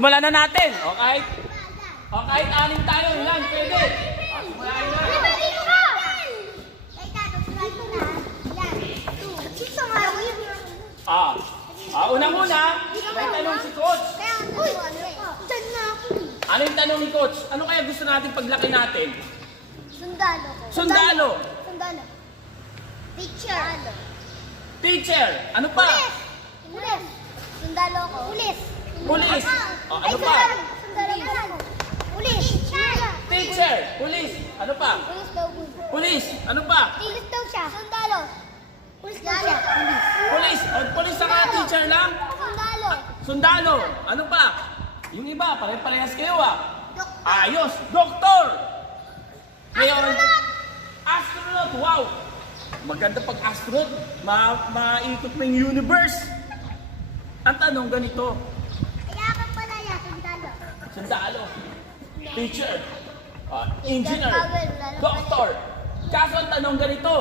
Simulan na natin. O kahit anim tayo, ilan? Pwede. Simulain na. Unang-una, may tanong si Coach. Ano yung tanong ni Coach? Ano kaya gusto natin paglaki natin? Sundalo. Teacher. Ano pa? Pulis. Sundalo ko. Pulis. Ano pa? Pulis. Teacher. Pulis. Ano pa? Pulis. Ano pa? Pulis daw siya. Sundalo. Pulis daw siya. Pulis. Pulis saka teacher lang? Sundalo. Sundalo. Ano pa? Yung iba, pare-parehas kayo Ayos. Doktor. Ngayon, astronaut. Wow. Maganda pag astronaut. Maikot mo yung universe. Ang tanong ganito. Kaya ka pala yan. Sundalo. Teacher. Engineer. Doktor. Kaso ang tanong ganito.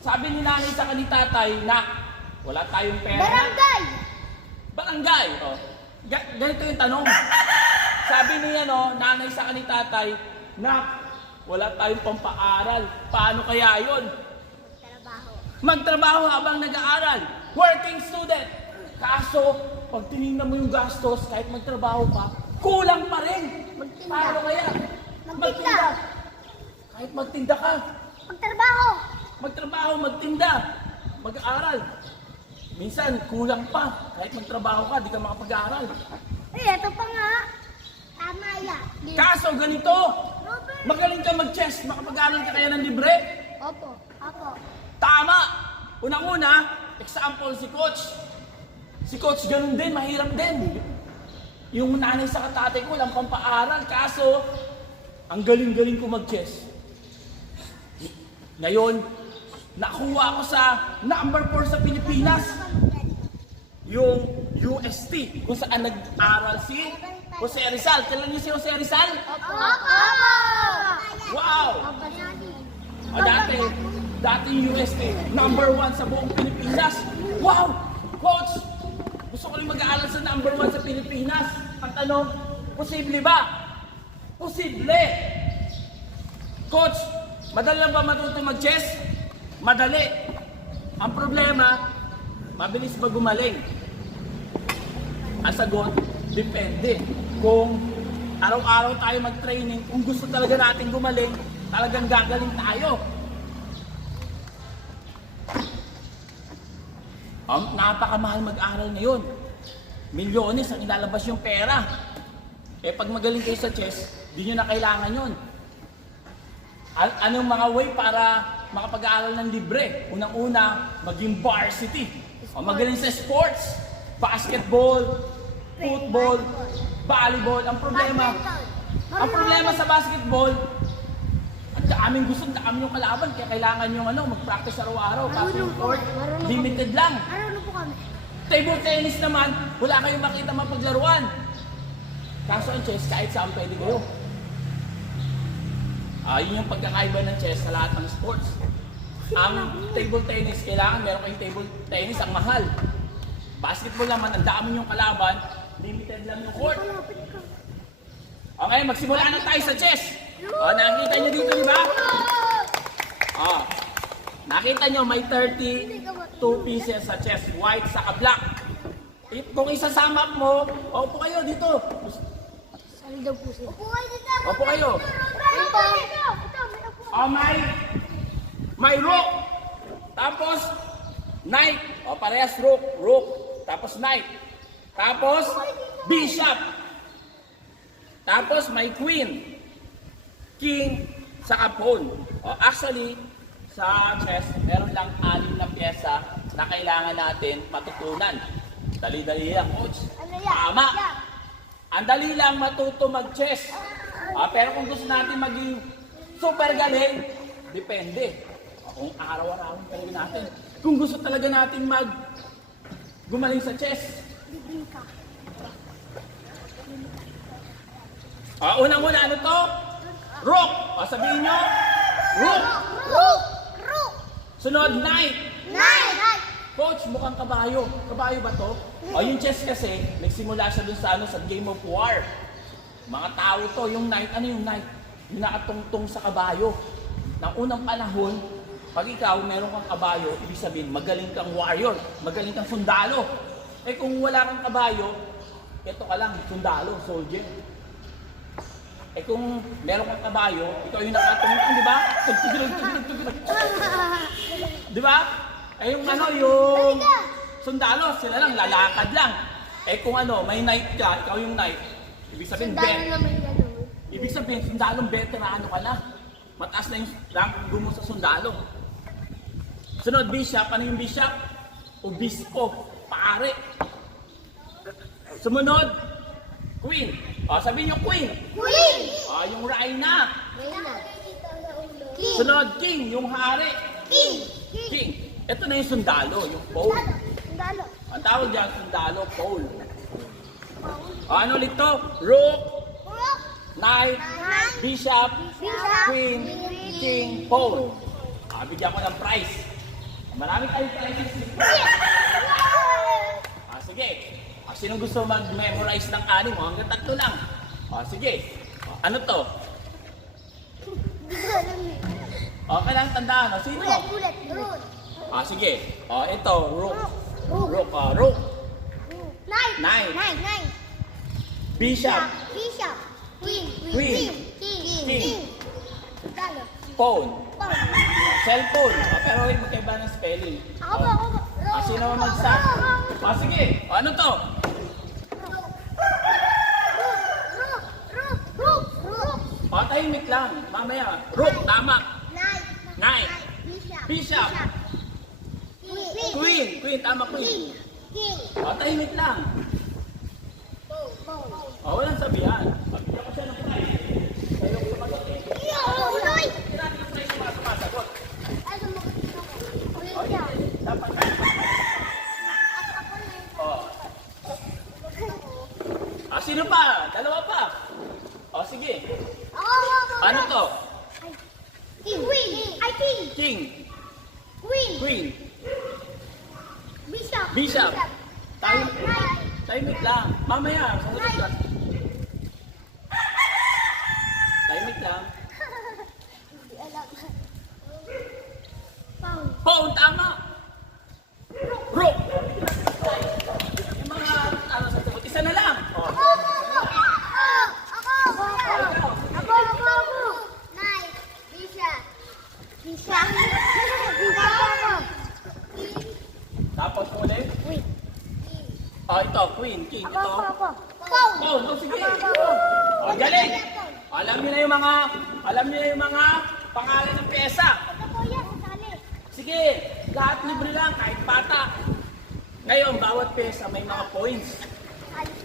Sabi ni nanay sa ni tatay na wala tayong pera. Barangay. Ganito yung tanong. Sabi niya nanay sa ni tatay na wala tayong pampaaral. Paano kaya yun? Magtrabaho habang nag-aaral. Working student. Kaso, pag tinignan mo yung gastos, kahit magtrabaho ka, kulang pa rin. Paano kaya? Magtinda. Kahit magtinda ka. Magtrabaho, magtinda. Mag-aaral. Minsan, kulang pa. Kahit magtrabaho ka, di ka makapag-aaral. Ito pa nga. Tama yan. Kaso, ganito. Magaling ka mag-chess. Makapag-aaral ka kaya ng libre? Opo. Tama! Unang-una, example si Coach. Si Coach ganun din, mahirap din. Yung nanay sa katatay ko, walang pampaaral. Kaso, ang galing-galing ko mag-chess. Ngayon, nakuha ako sa number 4 sa Pilipinas. Yung UST, kung saan nag-aral si Jose Rizal. Kailan niyo si Jose Rizal? Opo. Wow! Dati yung UST, number 1 sa buong Pilipinas. Wow! Coach, gusto ko rin mag-aaral sa number 1 sa Pilipinas. Ang tanong, posible ba? Posible! Coach, madali lang ba matuto mag-chess? Madali. Ang problema, mabilis ba gumaling? Ang sagot, depende. Kung araw-araw tayo mag-training, kung gusto talaga natin gumaling, talagang gagaling tayo. Napakamahal mag-aral ngayon. Milyones ang ilalabas yung pera. Pag magaling kayo sa chess, di nyo na kailangan yun. Anong mga way para makapag-aaral ng libre? Unang-una, maging varsity. Magaling sa sports. Basketball, football, volleyball. Ang problema sa basketball, ang daming gusto, ang daming yung kalaban, kaya kailangan yung mag-practice araw-araw. Kasi yung court, limited lang. Po kami. Table tennis naman, wala kayong makita mapaglaruan. Kaso ang chess, kahit saan pwede kayo. Yun yung pagkakaiba ng chess sa lahat ng sports. Ang table tennis, kailangan meron kayong table tennis, ang mahal. Basketball naman, ang dami yung kalaban, limited lang yung court. Okay, magsimula na tayo sa chess. Nakikita nyo dito, di ba? Nakita nyo, may 32 pieces sa chess, white saka black. Kung isasama mo, upo kayo dito. Saan daw po siya? Upo kayo. May rook. Tapos, knight. Parehas rook. Tapos knight. Tapos, bishop. Tapos, may queen. King, saka pawn. Actually, sa chess, meron lang 6 na pyesa na kailangan natin matutunan. Dali-dali lang, coach. Tama. Ang dali lang matuto mag-chess. Pero kung gusto natin maging super galing, depende. Kung araw-araw talaga natin. Kung gusto talaga natin gumaling sa chess. Unang-una, ano to? Rook. Sabihin nyo, rook. Sunod, knight. Coach, mukhang kabayo. Kabayo ba to? O, yung chess kasi, nagsimula siya dun sa, sa Game of War. Mga tao to, yung knight, ano yung knight? Yung nakatungtong sa kabayo. Nang unang panahon, pag ikaw meron kang kabayo, ibig sabihin, magaling kang warrior, magaling kang sundalo. Eh kung wala kang kabayo, ito ka lang, sundalo, soldier. Eh kung meron kang kabayo, ikaw yung nakatungtong, di ba? Di ba? Eh yung yung sundalo, sila lang, lalakad lang. Eh kung may knight ka, ikaw yung knight, ibig sabihin, ibig sabihin, sundalong veterano ka na. Mataas na yung rank mo sa sundalo. Sunod, bishop. Ano yung bishop? Obispo. Pare. Sumunod, queen. O, sabihin yung queen. Queen! O, yung Reyna. Reyna. Sunod, king. Yung hari. King! King. Ito na yung sundalo, yung pole. Sundalo. Ang tawag dyan, sundalo, pole. O, ano ulit to? Rook, knight, bishop, queen, king, pole. Bigyan ko ng prize. Marami tayong prizes dito. Sige. Sinong gusto mag-memorize ng 6 mo? Hanggang 3 lang. Sige. Ano to? Okay lang, tandaan. Sino? Bullet. Sige. Ito, rook. Rook. Knight. Bishop. Queen. King. Sundalo. Phone. Cellphone. Pero magkaiba ng spelling. Ako ba? Sino ang mag-start? Sige. Ano to? Rook. Tahimik lang. Mamaya. Rook. Tama. Knight. Bishop. Queen. Tama, queen. King. Tahimik lang. Walang sabihan. Bigyan ko siya ng prize. Sa'yo ko sumagot eh. Uloy! Tiranin yung prize yung mga sumasagot. Ay, sumagot ako. Uloy siya. Dapat tayo. Sino pa? Dalawa pa. Sige. Ako. Ano to? King. King. King. Queen. Queen. Bishop. Tahimik lang. Mamaya. Sasagot ka. Tahimik lang. Hindi alam. Phone. Tama. Rook. Yung mga sasagot. Isa na lang. Ako. Knight. Bishop. Tapos ulit. Queen. Ito. Queen. King. Ito. Paul. Phone. Sige. Galing. Alam niyo na yung mga pangalan ng pyesa. Ito po yan, sasali. Sige, lahat libre lang, kahit bata. Ngayon, bawat pyesa may mga points.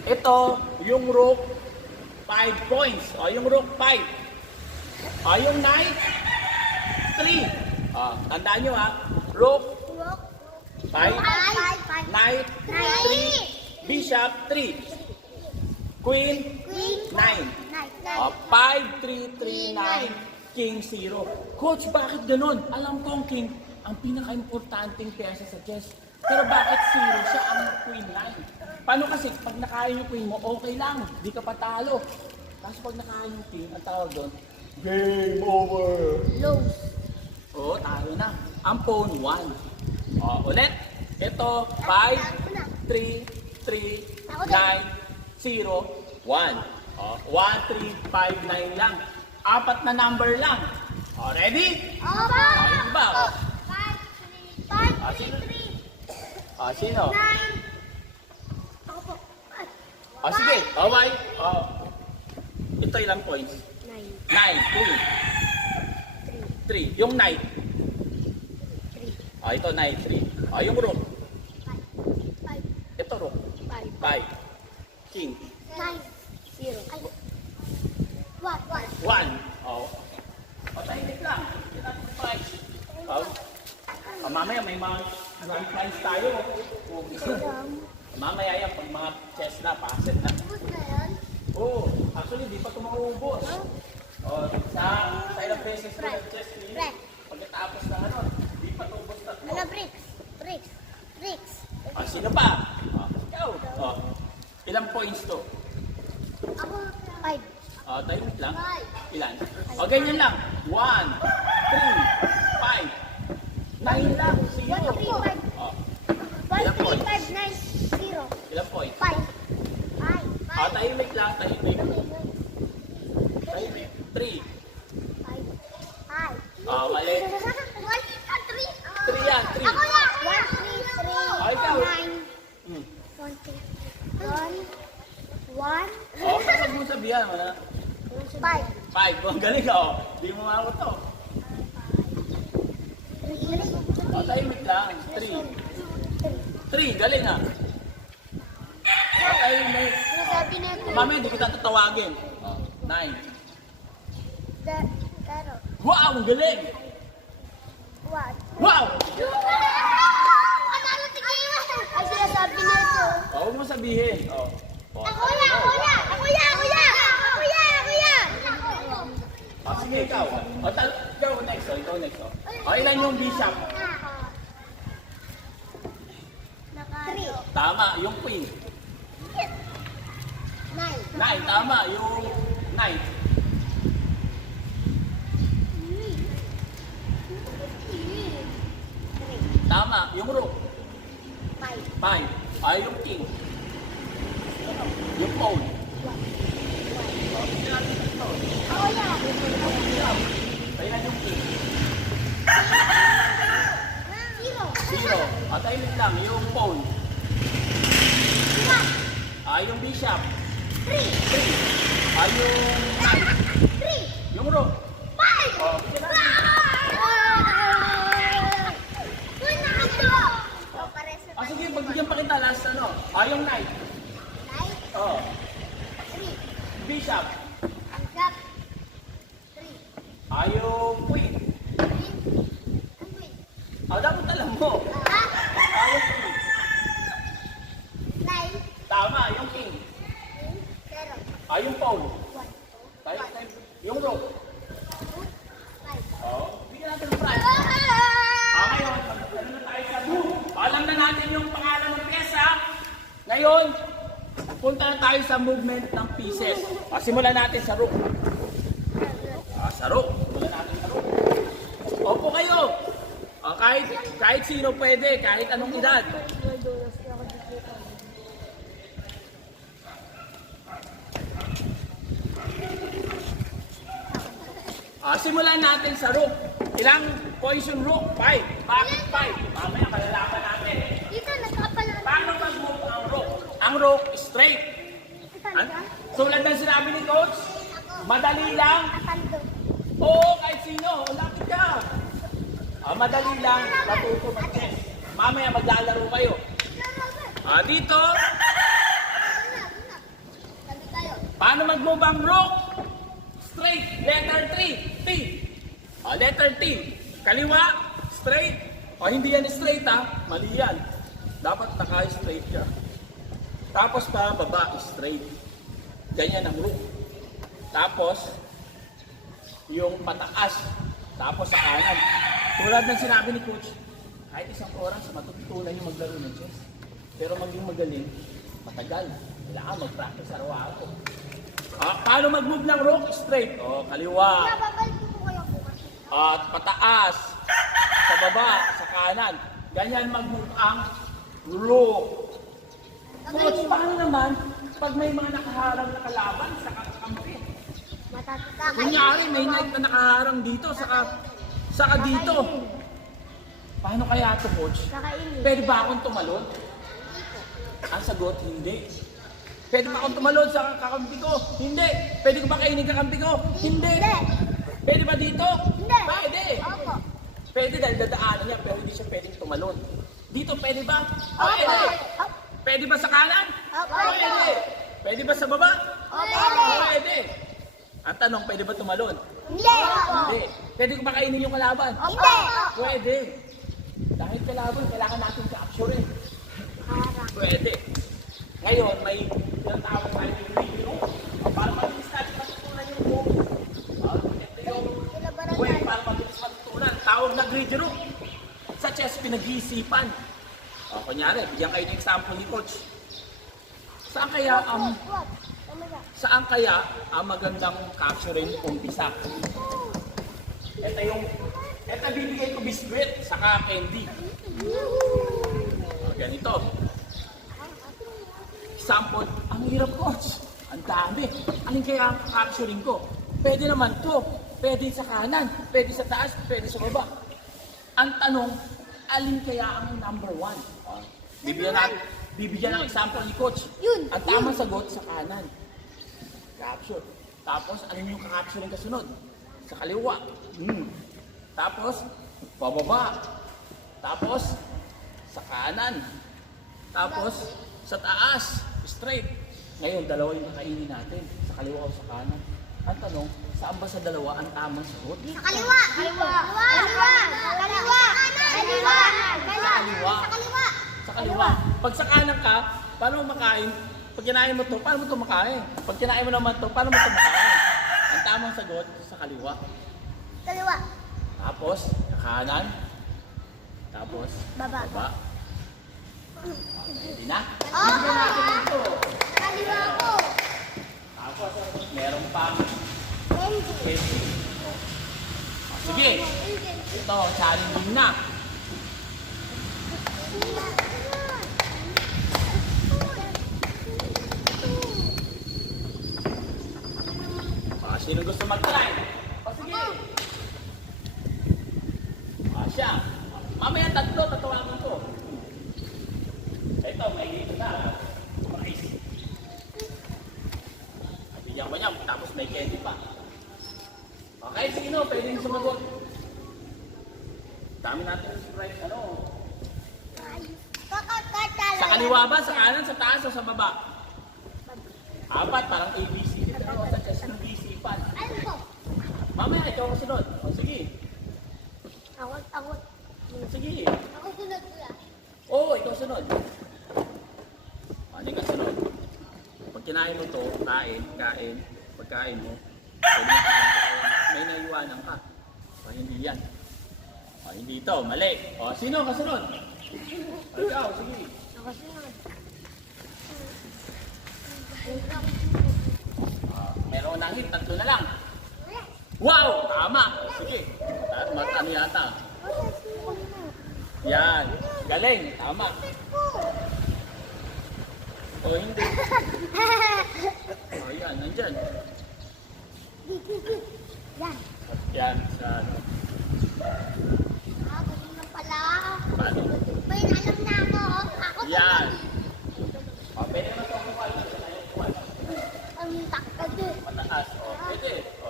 Ito, yung rook, 5 points. Yung rook, 5. Yung knight, 3. Tandaan nyo rook, 5. Knight, 3. Bishop, 3. Queen, 9. 5, 3, 3, 9. King, 0. Coach, bakit ganun? Alam ko ang king, ang pinaka-importanting pyesa sa chess. Pero bakit 0 siya ang queen line? Paano kasi, pag nakain yung queen mo, okay lang. Di ka patalo. Tapos pag nakain yung king, ang tawag doon, game over. Lose. Oo, talo na. Ang pawn, 1. Ulit. Ito, 5, 3, 3, 9, 0, 1. 1, 3, 5, 9 lang. 4 na number lang. Ready? Opo. Yung iba. 5, 3, 3. Sino? 9. Ako po. Sige. Bye. Ito ilang points? 9. 9. Queen. 3. Yung knight. 3. Ito knight 3. Yung rook. 5. Ito rook. 5. 5. King. 9. 0. 1. 1. Tahimik lang. Hindi natin prize. Mamaya may mga grand prize tayo. Mamaya yan, pag mga chess na, paset na. Actually, di pa ito mauubos. Sa ilang beses na ng chess, pagkatapos ng di pa ito ubos na. Bricks. Sino pa? Ikaw. Ilang points to? Ako, 5. Tahimik lang. Five. Ilan? Ganyan lang. 1, 3, 5, 9 lang. 1, 3, 0. 5. 1, Ilang 3, points? 5, 9, 0. Ilang points? 5. 5. Tahimik lang. Tahimik. Tahimik. 3. 5. Mali. 1, 3 yan. 3. Ako na! 1, 3, 3, Ikaw. 9. 1, 2, 1, Kapag mo sabihan, 5. 5. Ang galing Hindi mo mawag to. 3, Tahimik lang. 3. 3. Galing Tahimik. Nasabi na ito. Mami, hindi kita tatawagin. 9. Pero, Wow! Ang galing! 1. Wow! Panalo si Kaya! Ay, sinasabi na ito. Huwag mo sabihin. Ako yan! Ako yan! Ako yan! Ako yan! Ako yan! Ako yan! Sige, ikaw. Ikaw next. Ikaw next. Ilan yung bishop? 3. Tama, yung queen. 9. 9, tama, yung knight. Tama, yung rook. 5. Yung king. Yung pawn. Ako yan! Ilan yung king? 0. 0. Tahimik lang, yung pawn. Yung bishop. 3. 3. Yung knight. 3. Yung rook. 5. Bigyan natin. Sige, pagbigyan pa kita last yung knight. Bishop. Yung queen. Dapat alam mo. Yung queen. Tama, yung king. Yung pawn. Yung rook. Bigyan natin ng prize. Ngayon, ano na tayo sa rook? Alam na natin yung pangalan ng pyesa. Ngayon, punta na tayo sa movement ng pieces. Simulan natin sa rook. Sa rook. Simulan natin sa rook. Opo kayo. Kahit sino pwede, kahit anong edad. Simulan natin sa rook. Ilang points yung rook? 5. Bakit 5? Mamaya kalalaman natin. Dito, nagkapala. Paano mag-move ang rook? Ang rook, straight. Tulad ng sinabi ni Coach, madali lang. Oo, kahit sino. Lapit ka. Madali lang. Matuto mag-chess. Mamaya maglalaro kayo. Dito, paano mag-move ang rook? Straight. Letter 3. T. Letter T. Kaliwa. Straight. Hindi yan straight Mali yan. Dapat naka-straight ka. Tapos pa baba. Straight. Ganyan ang rook. Tapos, yung pataas. Tapos sa kanan. Tulad ng sinabi ni Coach, kahit isang oras matutunan yung maglaro ng chess. Pero maging magaling, matagal. Kailangan mag-practice araw-araw. Paano mag-move ng rook? Straight. Kaliwa. At pataas. Sa baba. Sa kanan. Ganyan mag-move ang rook. Coach, paano naman pag may mga nakaharang na kalaban sa kakampi? Kunyari, may knight na nakaharang dito, saka dito. Paano kaya ito, Coach? Pwede ba akong tumalon? Ang sagot, hindi. Pwede ba akong tumalon sa kakampi ko? Hindi. Pwede ko ba kainin kakampi ko? Hindi. Pwede ba dito? Hindi. Pwede. Pwede dahil dadaanan niya, pero hindi siya pwedeng tumalon. Dito, pwede ba? Pwede. Pwede ba sa kanan? Pwede. Pwede ba sa baba? Pwede. Ang tanong, pwede ba tumalon? Hindi. Pwede ko ba kainin yung kalaban? Pwede. Dahil kalaban, kailangan natin ka-capture Pwede. Ngayon, may tinatawag tayo yung video. Para mabilis natin matutunan yung book. Ito yung way para mabilis matutunan. Tawag na grid rook. Sa chess, pinag-iisipan. kunyari, bigyan kayo ng example ni Coach. Saan kaya ang magandang capturing umpisa? Ito bibigay ko biscuit saka candy. Ganito. Example, ang hirap Coach. Ang dami. Alin kaya ang capturing ko? Pwede naman to. Pwede sa kanan, pwede sa taas, pwede sa baba. Ang tanong, alin kaya ang number 1? Bibigyan ng example ni Coach. Yun, Ang tamang sagot sa kanan. Capture. Tapos, alin yung kakapturing kasunod? Sa kaliwa. Tapos, pababa. Tapos, sa kanan. Tapos, sa taas. Straight. Ngayon, dalawa yung kakainin natin. Sa kaliwa o sa kanan. Ang tanong, saan ba sa dalawa ang tamang sagot? Sa kaliwa. Kaliwa. Kaliwa. Kaliwa. Kaliwa. Kaliwa. Sa kaliwa. Sa kaliwa. Pag sa kanan ka, paano mo makain? Pag kinain mo to, paano mo to makain? Pag kinain mo naman to, paano mo to makain? Ang tamang sagot, sa kaliwa. Kaliwa. Tapos, sa kanan. Tapos, Baba. baba. Hindi na. Oo. Bigyan natin ito. Kaliwa ko. Tapos, meron pa. Candy. Sige, ito, challenging na. Sino gusto mag-try? Sige. Siya. Mamaya tatlo, tatawagan ko. Ito, may dito na. Mais. Bigyan ko niya, tapos may candy pa. Okay, sino? Pwede yung sumagot. Dami natin yung surprise. Ano? Sa kaliwa ba? Sa kanan? Sa taas o sa baba? Apat, parang ABC. Pero sa chess ng BC pa. Ano po? Mamaya, ikaw kasunod. O, sige. Ako. Sige. Ako sunod pula. Oo, ikaw sunod. Ano yung kasunod? Pag kinain mo to, kain. Pagkain mo, pwede mo kain. May naiwanan ka. O, hindi yan. O, hindi ito. Mali. O, sino kasunod? O, ikaw, sige. Ako sunod. Meron na hit, tatlo na lang. Wow! Tama! Sige. Matami yata. Yan. Galing. Tama. O, hindi. O, yan. Nandyan. Yan. Yan. Sa ano. Ako na pala. Paano? May alam na ako. Ako Yan. O, pwede mo ito kukuha. ang takad eh. Mataas. O, pwede. O.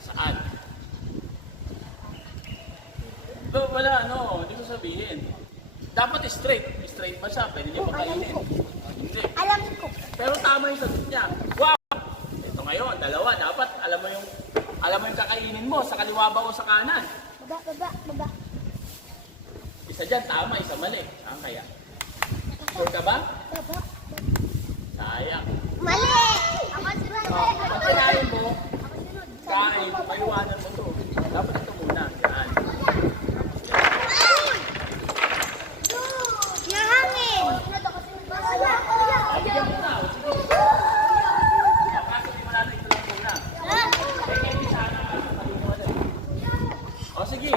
Saan? Wala, ano. Hindi ko sabihin. Dapat straight. Straight ba siya? Pwede niya pakainin. O, hindi. Alam ko. Pero tama yung sagot niya. Wow! Ito ngayon, dalawa. Dapat alam mo yung kakainin mo. Sa kaliwa ba o sa kanan? Baba. Isa dyan, tama. Isa mali. Saan kaya? Sure ka ba? Baba. Sayang. Mali! Ako sunod. Pag kinain mo, kain, paiwanan mo to. Dapat ito muna. Yan. Nahangin! Bigyan mo na. Sige. Kaso di mo natin ito lang muna. Eh, hindi sana. O sige.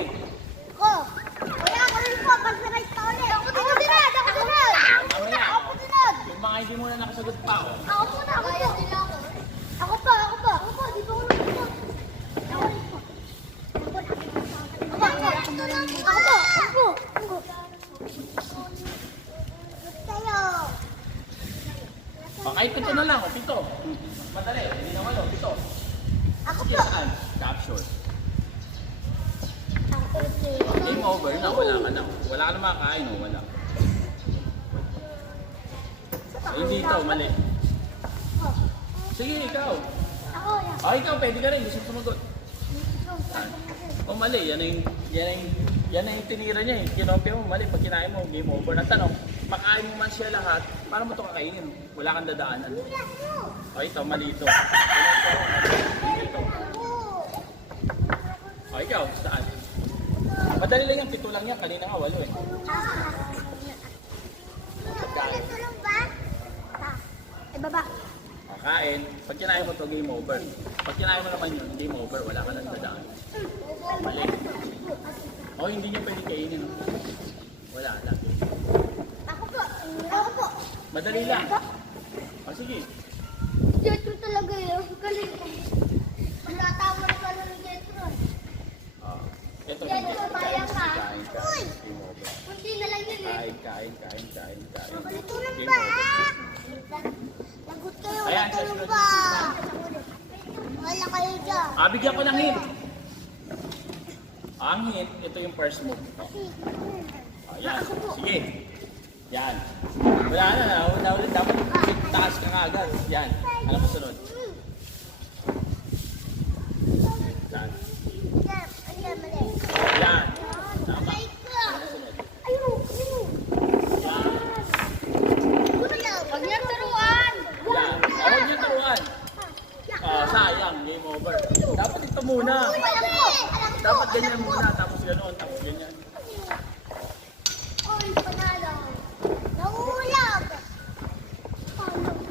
Ko! Wala ako rin po. Pag sa rice ka ulit. Ako sunod! Mamaya. Ako sunod! Yung mga hindi mo na nakasagot pa. O. Ako muna! Ako pa! Dito ko lang po. Ako rin po. Ako po! Tayo! O, kahit pito na lang. O, pito. Madali. Hindi na walo. Pito. Ako Sige, po! saan? Capture. Ako po! Game over na. Wala ka na. Wala ka na makakain. O, wala. Ay, dito. Mali. Sige, ikaw. Ako yan. O, ikaw. Pwede ka rin. Gusto sumagot. O, mali. Yan na yung tinira niya. Kinopia mo. Mali. Pag kinain mo, game over. Ang tanong, makain mo man siya lahat, para mo ito kakainin. Wala kang dadaanan. O, ito. Mali ito. Ito. O, ikaw. Saan? Madali lang yan, 7 lang yan. Kanina nga, 8 eh. Tulong ba? Ibaba. Kakain. Pag kinain mo to, game over. Pag kinain mo naman yun, game over. Wala ka nang dadaan. Mali. O, hindi niyo pwede kainin. Wala, wala. Ako po. Ako po. Madali lang. O, sige. Jetro talaga yun. Galing. Natawa na ka ng Jetro. Ito Jetro, sayang ka. Kain, kain. Game over. Kunti na lang yun eh. Kain. Tulong Game ba? over. Lagot kayo. Ayan, Tulong susunod ba? na Wala kayo dyan. Bigyan ko ng hint. Ang hint, ito yung first move. Ayan. Sige. Yan. Wala na ulit. Dapat taas ka nga agad. Yan. Alam mo sunod. Yan. Ayan, mali. Yan. Tama. Sunod. Ayun. Huwag niya turuan. Yan. Huwag niyo turuan. Sayang. Game over. Dapat ito muna. Alam ko. Dapat ganyan muna. Tapos ganoon. Tapos ganyan.